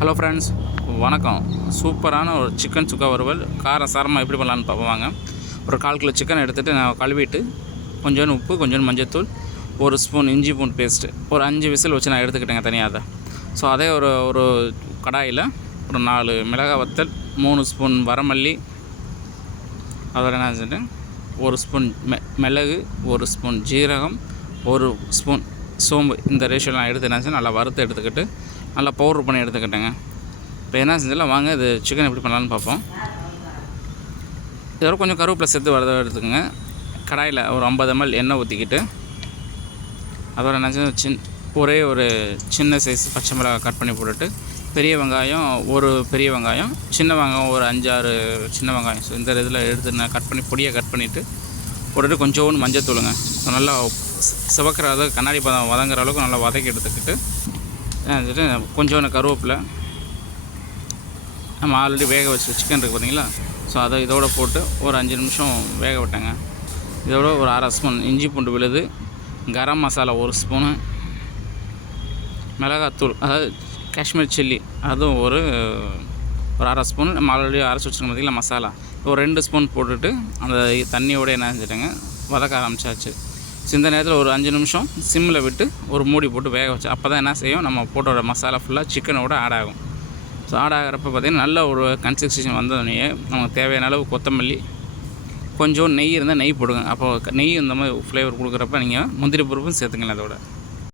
Hello friends வணக்கம். சூப்பரான ஒரு சிக்கன் சுக்கா வறுவல். காரம் சாரமாக எப்படி பண்ணலான்னு பார்ப்பாங்க ஒரு கால் கிலோ சிக்கன் எடுத்துகிட்டு நான் கழுவிட்டு கொஞ்சோண்டு உப்பு கொஞ்சோண்டு மஞ்சத்தூள் ஒரு ஸ்பூன் இஞ்சி பூண்டு பேஸ்ட்டு ஒரு அஞ்சு விசில் வச்சு நான் எடுத்துக்கிட்டேங்க தனியாக அதை. ஸோ அதே ஒரு ஒரு கடாயில் ஒரு நாலு மிளகாய் வத்தல் மூணு ஸ்பூன் வரமல்லி. அதோட என்ன செஞ்சேன்? ஒரு ஸ்பூன் மெ மிளகு ஒரு ஸ்பூன் ஜீரகம் ஒரு ஸ்பூன் சோம்பு. இந்த ரேஷியோலாம் நான் எடுத்து என்ன செஞ்சேன்? நல்லா வறுத்து எடுத்துக்கிட்டு நல்லா பவுட்ரு பண்ணி எடுத்துக்கிட்டேங்க. இப்போ என்ன செஞ்சாலும் வாங்க இது சிக்கன் எப்படி பண்ணலான்னு பார்ப்போம். இதோட கொஞ்சம் கருவேப்பிலை சேர்த்து வரத எடுத்துக்கோங்க. கடாயில் ஒரு ஐம்பது எம்எல் எண்ணெய் ஊற்றிக்கிட்டு அதோட என்ன சின் ஒரே ஒரு சின்ன சைஸ் பச்சை மிளகாய் கட் பண்ணி போட்டுட்டு பெரிய வெங்காயம் ஒரு பெரிய வெங்காயம் சின்ன வெங்காயம் ஒரு அஞ்சாறு சின்ன வெங்காயம். ஸோ இந்த இதில் எடுத்து நான் கட் பண்ணி பொடியை கட் பண்ணிவிட்டு போட்டுட்டு கொஞ்சோண்டு மஞ்சள் தூளுங்க ஸோ நல்லா சிவக்கிற அளவுக்கு கண்ணாடி பதம் வதங்குற அளவுக்கு நல்லா வதக்கி எடுத்துக்கிட்டு என்ன கொஞ்சோண்டு கருவேப்பிலை. நம்ம ஆல்ரெடி வேக வச்சு சிக்கன் இருக்குது பார்த்தீங்களா ஸோ அதை இதோட போட்டு ஒரு அஞ்சு நிமிஷம் வேக விட்டேங்க. இதோட ஒரு அரை ஸ்பூன் இஞ்சி பூண்டு விழுது கரம் மசாலா ஒரு ஸ்பூனு மிளகாத்தூள் அதாவது காஷ்மீர் சில்லி அதுவும் ஒரு ஒரு அரை ஸ்பூன் நம்ம ஆல்ரெடி அரைச்சி வச்சுருக்கோம் பார்த்தீங்களா மசாலா. ஒரு ரெண்டு ஸ்பூன் போட்டுட்டு அந்த தண்ணியோட என்ன செஞ்சுட்டேங்க வதக்க ஆரம்பிச்சாச்சு. சிந்த நேரத்தில் ஒரு அஞ்சு நிமிஷம் சிம்மில் விட்டு ஒரு மூடி போட்டு வேக வச்சு அப்போ தான் என்ன செய்யும்? நம்ம போட்டோட மசாலா ஃபுல்லாக சிக்கனோட ஆட் ஆகும். ஸோ ஆட் ஆகிறப்ப பார்த்திங்கன்னா நல்ல ஒரு கன்சிஸ்டேஷன் வந்தோடனே நமக்கு தேவையான அளவு கொத்தமல்லி கொஞ்சம் நெய் இருந்தால் நெய் போடுங்க. அப்போ நெய் இந்த மாதிரி ஃப்ளேவர் கொடுக்குறப்ப நீங்கள் முந்திரி பருப்பும் சேர்த்துக்கலாம் அதோட.